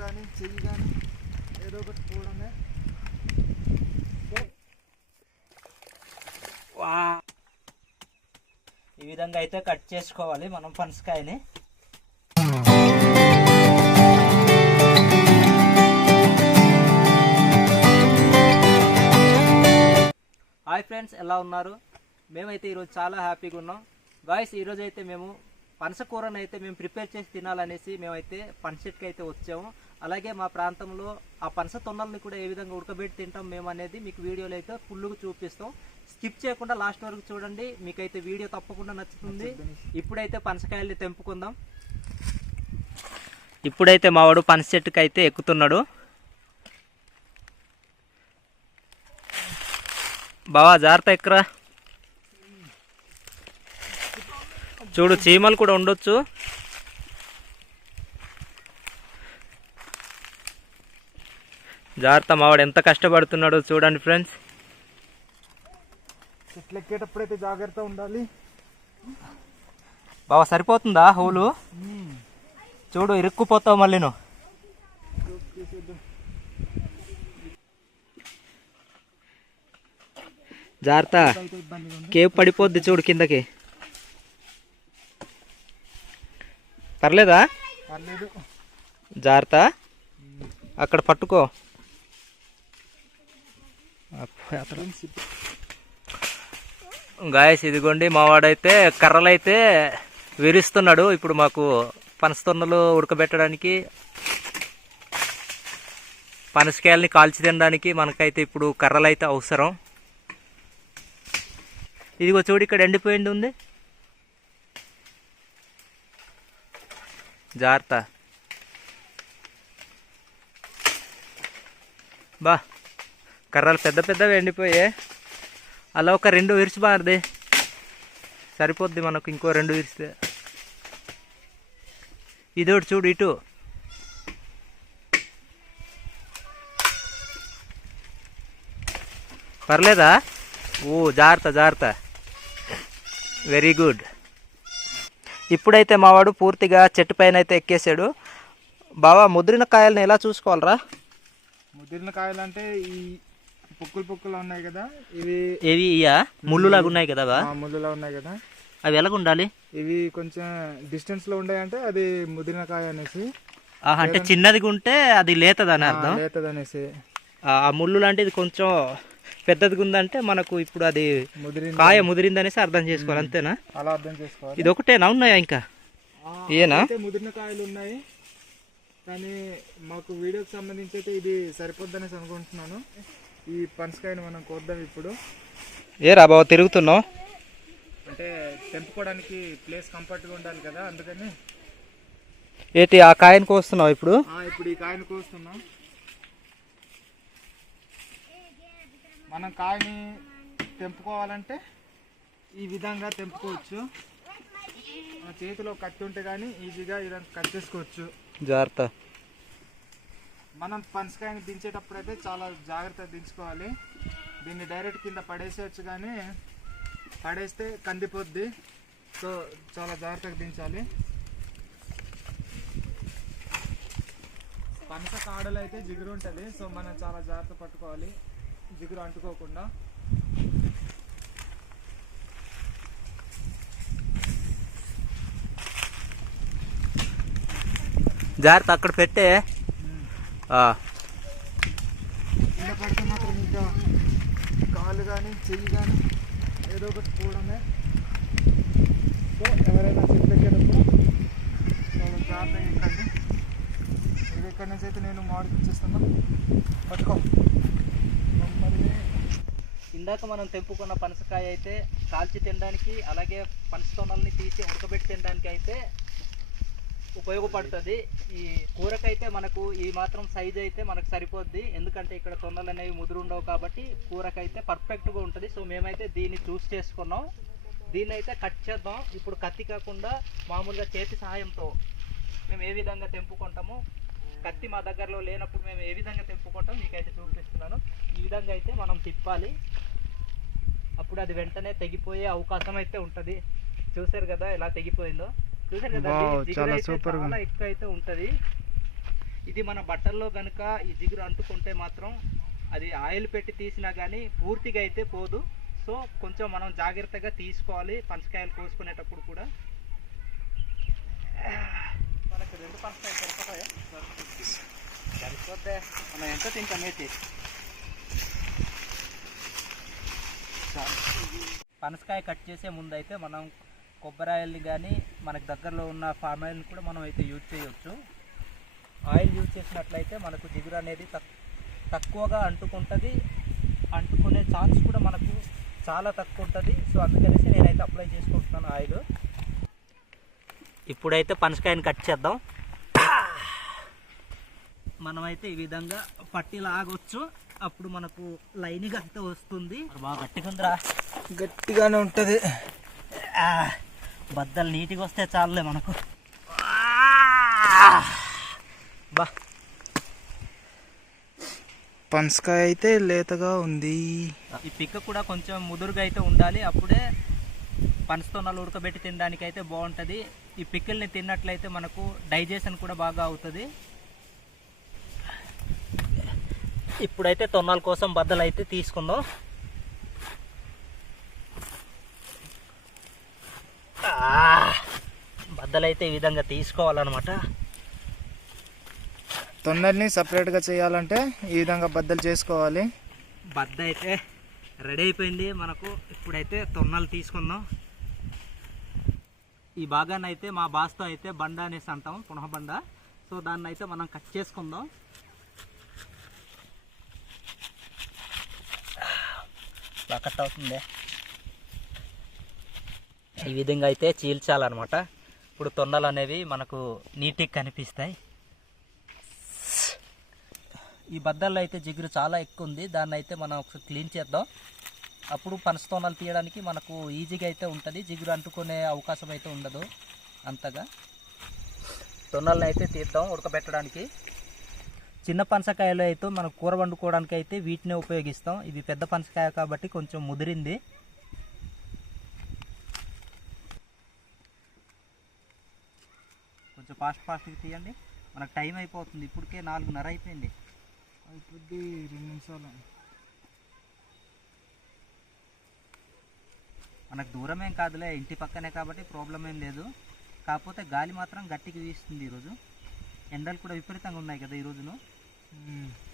కానీ చెయ్యి కానీ ఏదో ఒకటి పోవడమే. వా. ఈ విధంగా అయితే కట్ చేసుకోవాలి మనం పనసకాయని. హాయ్ ఫ్రెండ్స్ ఎలా ఉన్నారు? మేమైతే ఈరోజు చాలా హ్యాపీగా ఉన్నాం. గాయస్ ఈరోజు అయితే మేము పనస కూరను అయితే మేము ప్రిపేర్ చేసి తినాలనేసి మేమైతే పనసెట్కి అయితే వచ్చాము. అలాగే మా ప్రాంతంలో ఆ పనస తొన్నల్ని కూడా ఏ విధంగా ఉడకబెట్టి తింటాం మేము అనేది మీకు వీడియోలో అయితే ఫుల్గా చూపిస్తాం. స్కిప్ చేయకుండా లాస్ట్ వరకు చూడండి మీకైతే వీడియో తప్పకుండా నచ్చుతుంది. ఇప్పుడైతే పనసకాయల్ని తెంపుకుందాం. ఇప్పుడైతే మావాడు పనస చెట్టుకి అయితే ఎక్కుతున్నాడు. బావా జాగ్రత్త ఎక్కరా. చూడు చీమలు కూడా ఉండొచ్చు. జాగ్రత్త మావాడు ఎంత కష్టపడుతున్నాడో చూడండి ఫ్రెండ్స్. చెట్లు ఎక్కేటప్పుడైతే జాగ్రత్త ఉండాలి. బావా సరిపోతుందా హోలు? చూడు ఇరుక్కుపోతావు మళ్ళీ నువ్వు. జాగ్రత్త కేవ్ పడిపోద్ది చూడు కిందకి. పర్లేదా? పర్లేదు. జాగ్రత్త. అక్కడ పట్టుకో. గాయస్ ఇదిగోండి మావాడైతే కర్రలైతే విరుస్తున్నాడు. ఇప్పుడు మాకు పనసతొన్నలు ఉడకబెట్టడానికి పనసకాయల్ని కాల్చి తినడానికి మనకైతే ఇప్పుడు కర్రలు అయితే అవసరం. ఇదిగో చూడు ఇక్కడ ఎండిపోయింది ఉంది. జాగ్రత్త. బా కర్రలు పెద్ద పెద్దవి ఎండిపోయే. అలా ఒక రెండు విరిచి బారది సరిపోద్ది మనకు ఇంకో రెండు విరిస్తే. ఇదోటి చూడు ఇటు. పర్లేదా? ఓ జాగ్రత్త జాగ్రత్త. వెరీ గుడ్ ఇప్పుడైతే మావాడు పూర్తిగా చెట్టు పైన అయితే ఎక్కేసాడు బావా ముద్రిన కాయల్ని ఎలా చూసుకోవాలరా? ముదిరిన కాయలు అంటే ఈ పొక్కులు పొక్కులు ఉన్నాయి కదా ఇవి ఏవి ఇయా? ముళ్ళులాగా ఉన్నాయి కదా బా? ముళ్ళులా ఉన్నాయి కదా. అవి ఎలాగ ఉండాలి? ఇవి కొంచెం డిస్టెన్స్లో ఉన్నాయి అంటే అది ముదిరిన కాయ అనేసి. అంటే చిన్నదిగా ఉంటే అది లేతదని అర్థం. లేతది అనేసి ఆ ఆ ముళ్ళు లాంటిది కొంచెం పెద్దదిగా ఉందంటే మనకు ఇప్పుడు అది కాయ ముదిరిందనేసి అర్థం చేసుకోవాలి అంతేనా? అలా అర్థం చేసుకోవాలి. ఇది ఒకటేనా? ఉన్నాయా ఇంకా? అయితే ముదిరిన కాయలు ఉన్నాయి. కానీ మాకు వీడియోకి సంబంధించి అయితే ఇది సరిపోద్దనేసి అనుకుంటున్నాను. ఈ పనసకాయని మనం కోద్దాం ఇప్పుడు. ఏ రా తిరుగుతున్నావు? అంటే తెంపుకోవడానికి ప్లేస్ కంఫర్ట్గా ఉండాలి కదా అందుకని. ఏంటి ఆ కాయని కోస్తున్నావు ఇప్పుడు? ఇప్పుడు ఈ కాయను కోస్తున్నాం. మనం కాయని తెంపుకోవాలంటే ఈ విధంగా తెంపుకోవచ్చు. మన చేతిలో కత్తి ఉంటే కానీ ఈజీగా ఇలా కట్ చేసుకోవచ్చు. జాగ్రత్త. మనం పనసకాయని దించేటప్పుడు అయితే చాలా జాగ్రత్తగా దించుకోవాలి. దీన్ని డైరెక్ట్ కింద పడేసేయచ్చు కానీ పడేస్తే కందిపోద్ది. సో చాలా జాగ్రత్తగా దించాలి. పనస కాడలు అయితే జిగురు ఉంటుంది. సో మనం చాలా జాగ్రత్త పట్టుకోవాలి. జిగురు అంటుకోకుండా. జాగ్రత్త అక్కడ పెట్టే. ఆ, కింద పడితే మాత్రం ఇంకా కాలు కానీ చెయ్యి కానీ ఏదో ఒకటి పోవడమే. సో ఎవరైనా చెట్టు ఎక్కేటప్పుడు చాలా జాగ్రత్తగా ఎక్కండి. ఇది ఎక్కడి నుంచి అయితే నేను మామిడికి ఇచ్చేస్తున్నా పట్టుకో. ఇందాక మనం తెంపుకున్న పనసకాయ అయితే కాల్చి తినడానికి అలాగే పనసతోనల్ని తీసి ఉడకబెట్టి తినడానికి అయితే ఉపయోగపడుతుంది. ఈ కూరకైతే మనకు ఈ మాత్రం సైజ్ అయితే మనకు సరిపోద్ది. ఎందుకంటే ఇక్కడ తొందరలు అనేవి ముదురుండవు కాబట్టి కూరకైతే పర్ఫెక్ట్గా ఉంటుంది. సో మేమైతే దీన్ని చూస్ చేసుకున్నాం. దీన్ని అయితే కట్ చేద్దాం. ఇప్పుడు కత్తి కాకుండా మామూలుగా చేతి సహాయంతో మేము ఏ విధంగా తెంపుకుంటామో కత్తి మా దగ్గరలో లేనప్పుడు మేము ఏ విధంగా తెంపుకుంటాం మీకైతే చూపిస్తున్నాను. ఈ విధంగా అయితే మనం తిప్పాలి. అప్పుడు అది వెంటనే తెగిపోయే అవకాశం అయితే ఉంటుంది. చూసారు కదా ఎలా తెగిపోయిందో? చూసారు కదా? చాలా. ఎక్కువ అయితే ఉంటుంది. ఇది మన బట్టల్లో కనుక ఈ జిగురు అంటుకుంటే మాత్రం అది ఆయిల్ పెట్టి తీసినా కానీ పూర్తిగా అయితే పోదు. సో కొంచెం మనం జాగ్రత్తగా తీసుకోవాలి. పనసకాయలు కోసుకునేటప్పుడు కూడా. మనకి రెండు పనసకాయలు సరిపోతాయా? సరిపోతే మనం ఎంత తింటాం పనసకాయ కట్ చేసే ముందు అయితే మనం కొబ్బరి ఆయిల్ని కానీ మనకు దగ్గరలో ఉన్న ఫామ్ ఆయిల్ని కూడా మనం అయితే యూజ్ చేయొచ్చు. ఆయిల్ యూజ్ చేసినట్లయితే మనకు జిగురు అనేది తక్- తక్కువగా అంటుకుంటుంది. అంటుకునే ఛాన్స్ కూడా మనకు చాలా తక్కువ ఉంటుంది సో అందుకనేసి నేనైతే అప్లై చేసుకుంటున్నాను ఆయిల్. ఇప్పుడైతే పనసకాయని కట్ చేద్దాం. మనమైతే ఈ విధంగా పట్టి లాగొచ్చు అప్పుడు మనకు లైన్గా అయితే వస్తుంది. బాగా గట్టిగా గట్టిగానే ఉంటుంది. బద్దలు నీట్గా వస్తే చాలులే మనకు. బా. పనసకాయ అయితే లేతగా ఉంది. ఈ పిక్క కూడా కొంచెం ముదురుగా అయితే ఉండాలి. అప్పుడే పనస్తోనాలు ఉడకబెట్టి తినడానికి అయితే బాగుంటుంది. ఈ పిక్కల్ని తిన్నట్లయితే మనకు డైజెషన్ కూడా బాగా అవుతుంది. ఇప్పుడైతే తొన్నాల కోసం బద్దలు అయితే తీసుకుందాం. ఆ, బద్దలు అయితే ఈ విధంగా తీసుకోవాలన్నమాట. తొందరని సపరేట్గా చేయాలంటే ఈ విధంగా బద్దలు చేసుకోవాలి. బద్ద అయితే రెడీ అయిపోయింది మనకు. ఇప్పుడైతే తొన్నలు తీసుకుందాం. ఈ భాగాన్ని అయితే మా బాస్తో అయితే బండ అనేసి అంటాం పునః బండ. సో దాన్ని అయితే మనం కట్ చేసుకుందాం. కట్ అవుతుంది. ఈ విధంగా అయితే చీల్చాలన్నమాట. ఇప్పుడు తొండలు అనేవి మనకు నీట్గా కనిపిస్తాయి. ఈ బద్దల్లో అయితే జిగురు చాలా ఎక్కువ ఉంది. దాన్ని అయితే మనం ఒకసారి క్లీన్ చేద్దాం. అప్పుడు పనస్తోనాలు తీయడానికి మనకు ఈజీగా అయితే ఉంటుంది. జిగురు అంటుకునే అవకాశం అయితే ఉండదు అంతగా. తొన్నలను అయితే తీద్దాం ఉడకబెట్టడానికి. చిన్న పనసకాయలు అయితే మనం కూర వండుకోవడానికి అయితే వీటినే ఉపయోగిస్తాం. ఇవి పెద్ద పనసకాయ కాబట్టి కొంచెం ముదిరింది. కొంచెం ఫాస్ట్ ఫాస్ట్గా తీయండి. మనకు టైం అయిపోతుంది. ఇప్పటికే నాలుగున్నర అయిపోయింది. అయిపోద్ది రెండు నిమిషాలు. మనకు దూరమేం కాదులే. ఇంటి పక్కనే కాబట్టి ప్రాబ్లం ఏం లేదు. కాకపోతే గాలి మాత్రం గట్టిగా వీస్తుంది ఈరోజు. ఎండలు కూడా విపరీతంగా ఉన్నాయి కదా ఈ రోజును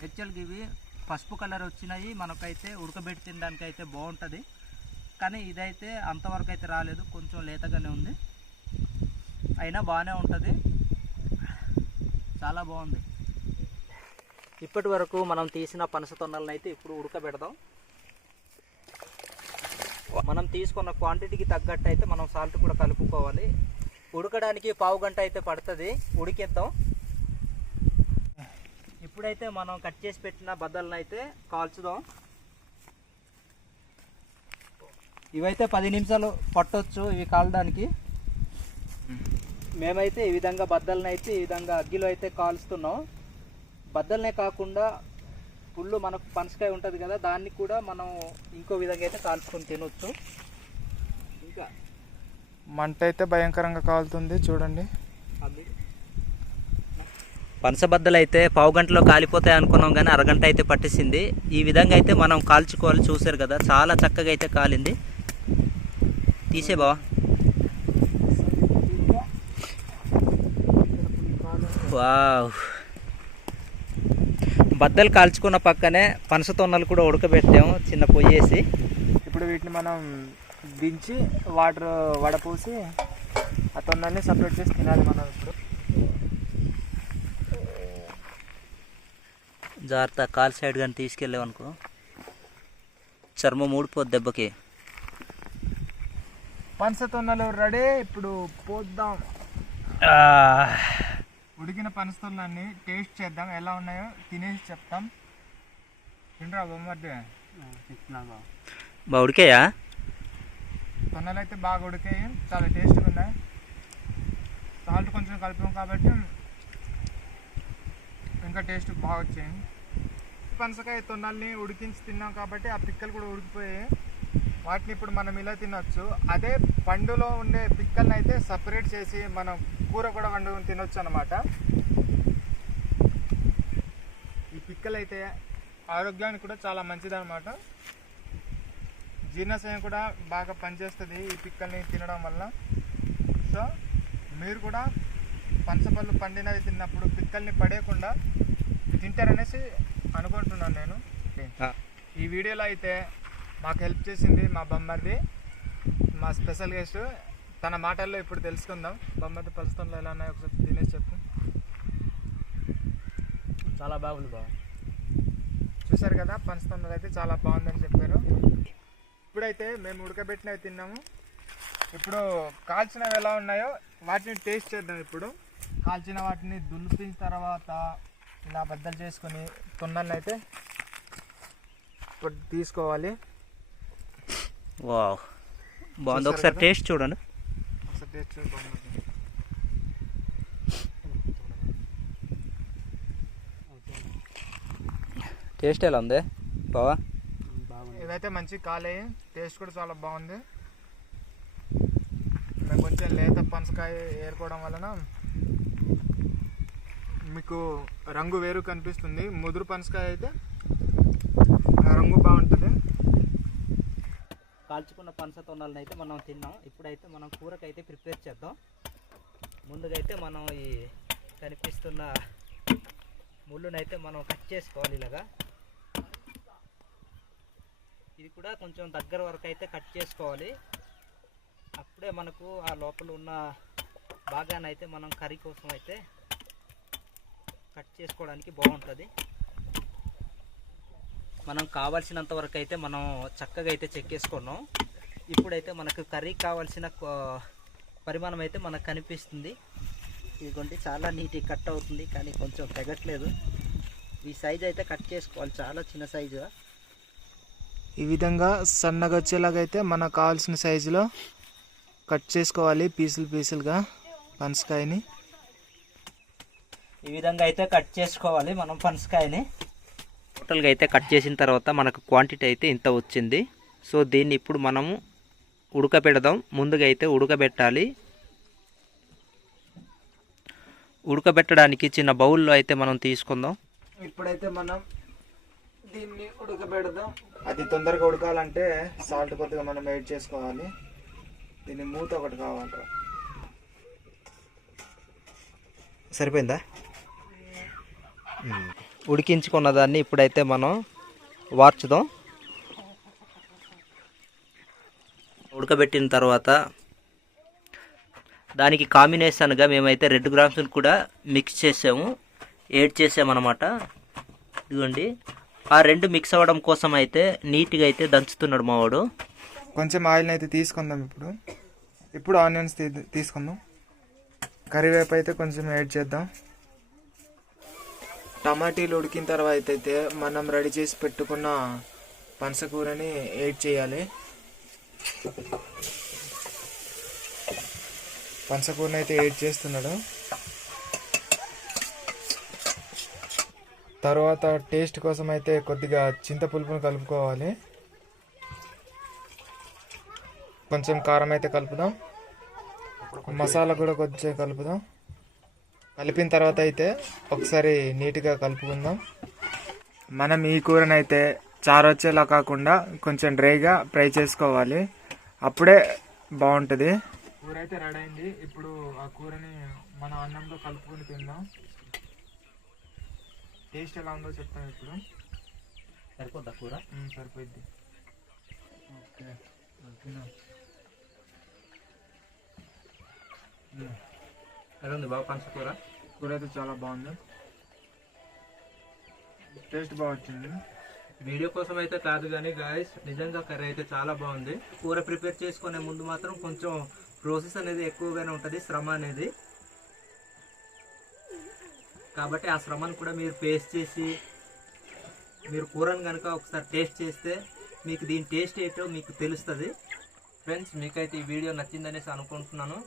యాక్చువల్గా ఇవి పసుపు కలర్ వచ్చినాయి మనకైతే ఉడకబెట్టి తినడానికి అయితే బాగుంటుంది. కానీ ఇదైతే అంతవరకు అయితే రాలేదు కొంచెం లేతగానే ఉంది. అయినా బాగానే ఉంటుంది. చాలా బాగుంది. ఇప్పటి వరకు మనం తీసిన పనస తొన్నలను అయితే ఇప్పుడు ఉడకబెడదాం. మనం తీసుకున్న క్వాంటిటీకి తగ్గట్టు అయితే మనం సాల్ట్ కూడా కలుపుకోవాలి. ఉడకడానికి పావు గంట అయితే పడుతుంది. ఉడికేద్దాం. ఇప్పుడైతే మనం కట్ చేసి పెట్టిన బద్దలను అయితే కాల్చుదాం. ఇవైతే పది నిమిషాలు పట్టొచ్చు ఇవి కాలడానికి. మేమైతే ఈ విధంగా బద్దలను అయితే ఈ విధంగా అగ్గిలో అయితే కాల్స్తున్నాం. బద్దలనే కాకుండా పుల్లు మనకు పనసకాయ ఉంటుంది కదా దాన్ని కూడా మనం ఇంకో విధంగా అయితే కాల్చుకొని తినొచ్చు. ఇంకా మంట అయితే భయంకరంగా కాలుతుంది చూడండి. పనసబద్దలు అయితే పావు గంటలో కాలిపోతాయి అనుకున్నాం కానీ అరగంట అయితే పట్టేసింది. ఈ విధంగా అయితే మనం కాల్చుకోవాలి చూసారు కదా. చాలా చక్కగా అయితే కాలింది. తీసే బావా. వావ్. బద్దలు కాల్చుకున్న పక్కనే పనస తొన్నలు కూడా ఉడకబెట్టాము చిన్న పొయ్యేసి ఇప్పుడు వీటిని మనం దించి వాటర్ వడపోసి ఆ తొన్నల్ని సపరేట్ చేసి తినాలి మనం ఇప్పుడు జాగ్రత్త కాల్ సైడ్ కానీ తీసుకెళ్ళామనుకో చర్మం ఊడిపోద్ది దెబ్బకి. పనస తొన్నలు రెడీ ఇప్పుడు పోద్దాం. ఉడికిన పనస తొన్నల్ని టేస్ట్ చేద్దాం ఎలా ఉన్నాయో తినేసి చెప్తాం. తింటరా బొమ్మర్ది బా ఉడికాయా? తొన్నలు అయితే బాగా ఉడికాయి చాలా టేస్ట్గా ఉన్నాయి. సాల్ట్ కొంచెం కలిపాం కాబట్టి ఇంకా టేస్ట్ బాగా వచ్చాయి. పనసకాయ తొన్నల్ని ఉడికించి తిన్నాం కాబట్టి ఆ పిక్కలు కూడా ఉడికిపోయాయి. వాటిని ఇప్పుడు మనం ఇలా తినొచ్చు. అదే పండులో ఉండే పిక్కల్ని అయితే సపరేట్ చేసి మనం కూర కూడా వండుకొని తినొచ్చు అనమాట ఈ పిక్కలు అయితే ఆరోగ్యానికి కూడా చాలా మంచిది అనమాట జీర్ణశయం కూడా బాగా పనిచేస్తుంది ఈ పిక్కల్ని తినడం వల్ల. సో మీరు కూడా పంచపళ్ళు పండినవి తిన్నప్పుడు పిక్కల్ని పడేయకుండా తింటారనేసి అనుకుంటున్నాను నేను. ఆ. ఈ వీడియోలో అయితే మాకు హెల్ప్ చేసింది మా బొమ్మర్ది మా స్పెషల్ గెస్ట్ తన మాటల్లో ఇప్పుడు తెలుసుకుందాం. బొమ్మర్ది పలుస్తుందో ఎలా ఉన్నాయో? ఒకసారి తినేసి చెప్పు. చాలా బాగుంది బాబు చూసారు కదా పంచుతున్నది అయితే చాలా బాగుందని చెప్పారు. ఇప్పుడైతే మేము ఉడకబెట్టినవి తిన్నాము. ఇప్పుడు కాల్చినవి ఎలా ఉన్నాయో వాటిని టేస్ట్ చేద్దాం ఇప్పుడు. కాల్చిన వాటిని దులిపిన తర్వాత ఇలా బద్దలు చేసుకొని తొన్నల్ని అయితే తీసుకోవాలి. వావ్. బాగుంది. ఒకసారి? టేస్ట్ చూడండి. ఒకసారి టేస్ట్ ఎలా ఉంది? బావా? ఇదైతే మంచి కాలే టేస్ట్ కూడా చాలా బాగుంది. మేము కొంచెం లేత పనసకాయ ఏరుకోవడం వలన మీకు రంగు వేరు కనిపిస్తుంది. ముదురు పనసకాయ అయితే రంగు బాగుంటుంది. కాల్చుకున్న పనస తొండాలను అయితే మనం తిన్నాం. ఇప్పుడైతే మనం కూరకైతే ప్రిపేర్ చేద్దాం. ముందుగా అయితే మనం ఈ కనిపిస్తున్న ముళ్ళునైతే మనం కట్ చేసుకోవాలి ఇలాగా. ఇది కూడా కొంచెం దగ్గర వరకు అయితే కట్ చేసుకోవాలి. అప్పుడే మనకు ఆ లోపల ఉన్న భాగాన్ని అయితే మనం కర్రీ కోసం అయితే కట్ చేసుకోవడానికి బాగుంటుంది. మనం కావాల్సినంత వరకు అయితే మనం చక్కగా అయితే చెక్కేసుకున్నాం ఇప్పుడైతే మనకు కర్రీ కావాల్సిన పరిమాణం అయితే మనకు కనిపిస్తుంది. ఇదిగోండి చాలా నీట్గా కట్ అవుతుంది కానీ కొంచెం తెగట్లేదు. ఈ సైజ్ అయితే కట్ చేసుకోవాలి చాలా చిన్న సైజు. ఈ విధంగా సన్నగా వచ్చేలాగా అయితే మనకు కావాల్సిన సైజులో కట్ చేసుకోవాలి పీసులు పీసులుగా పనసకాయని. ఈ విధంగా అయితే కట్ చేసుకోవాలి మనం పనసకాయని. టోటల్గా అయితే కట్ చేసిన తర్వాత మనకు క్వాంటిటీ అయితే ఇంత వచ్చింది. సో దీన్ని ఇప్పుడు మనము ఉడకబెడదాం. ముందుగా అయితే ఉడకబెట్టాలి. ఉడకబెట్టడానికి చిన్న బౌల్లో అయితే మనం తీసుకుందాం. ఇప్పుడైతే మనం దీన్ని ఉడకబెడదాం. అది తొందరగా ఉడకాలంటే సాల్ట్ కొద్దిగా మనం యాడ్ చేసుకోవాలి. దీన్ని మూత ఒకటి కావాలి సరిపోయిందా? ఉడికించుకున్న దాన్ని ఇప్పుడైతే మనం వార్చుదాం. ఉడకబెట్టిన తర్వాత దానికి కాంబినేషన్గా మేమైతే రెడ్ గ్రామ్స్ని కూడా మిక్స్ చేసాము. యాడ్ చేసామన్నమాట. ఇదిగోండి. ఆ రెండు మిక్స్ అవ్వడం కోసం అయితే నీట్గా అయితే దంచుతున్నాడు మావాడు కొంచెం ఆయిల్ని అయితే తీసుకుందాం ఇప్పుడు. ఇప్పుడు ఆనియన్స్ తీ- తీసుకుందాం. కరివేపు అయితే కొంచెం యాడ్ చేద్దాం. టమాటీలు ఉడికిన తర్వాత అయితే మనం రెడీ చేసి పెట్టుకున్న పనసకూరని యాడ్ చేయాలి. పనసకూరని అయితే యాడ్ చేస్తున్నాడు. తర్వాత టేస్ట్ కోసం అయితే కొద్దిగా చింతపులుపును కలుపుకోవాలి. కొంచెం కారం అయితే కలుపుదాం. మసాలా కూడా కొంచెం కలుపుదాం. కలిపిన తర్వాత అయితే ఒకసారి నీట్గా కలుపుకుందాం. మనం ఈ కూరని అయితే చారు వచ్చేలా కాకుండా కొంచెం డ్రైగా ఫ్రై చేసుకోవాలి. అప్పుడే బాగుంటుంది కూర అయితే రెడీ అయింది. ఇప్పుడు ఆ కూరని మన అన్నంలో కలుపుకొని తిందాం. టేస్ట్ ఎలా ఉందో చెప్తాం ఇప్పుడు. సరిపోద్దా కూర? ఉమ్, సరిపోయింది ఓకే. తిన్నాం. ఎలా ఉంది బాబు పంచ కూర? కూర అయితే చాలా బాగుంది. టేస్ట్ బాగా వచ్చింది. వీడియో కోసం అయితే కాదు కానీ గాయస్ నిజంగా కర్రీ అయితే చాలా బాగుంది. కూర ప్రిపేర్ చేసుకునే ముందు మాత్రం కొంచెం ప్రాసెస్ అనేది ఎక్కువగానే ఉంటుంది శ్రమ అనేది. కాబట్టి ఆ శ్రమను కూడా మీరు ఫేస్ చేసి మీరు కూరను కనుక ఒకసారి టేస్ట్ చేస్తే మీకు దీని టేస్ట్ ఏంటో మీకు తెలుస్తుంది. ఫ్రెండ్స్ మీకైతే ఈ వీడియో నచ్చిందనేసి అనుకుంటున్నాను.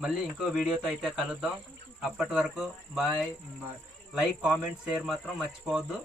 మళ్ళీ ఇంకో వీడియోతో అయితే కలుద్దాం. అప్పటి వరకు bye. Bye. Like comment share మాత్రం మర్చిపోవద్దు.